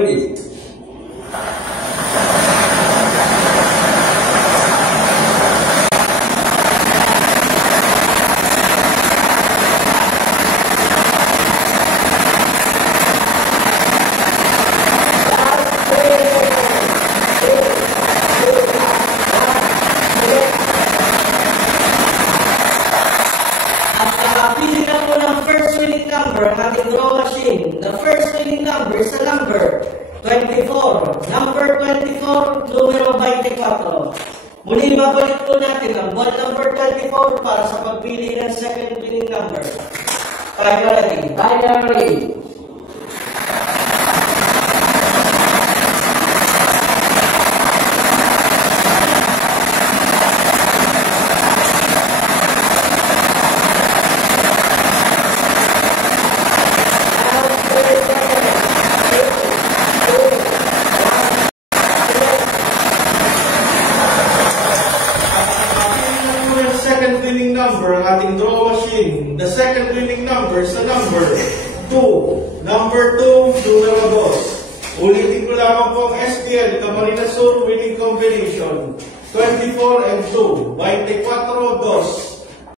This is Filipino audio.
ready. Number ang ating draw machine. The first winning number is the number 24. Number 24, numero 24. Muli babalik po natin ang ball number 24 para sa pagpili ng second winning number. Finally, number ang ating draw machine. The second winning number is the number 2. Number 2, numero 2. Ulitin ko lamang po ang STL, Camarines Sur winning combination. 24 and 2. 24, 2.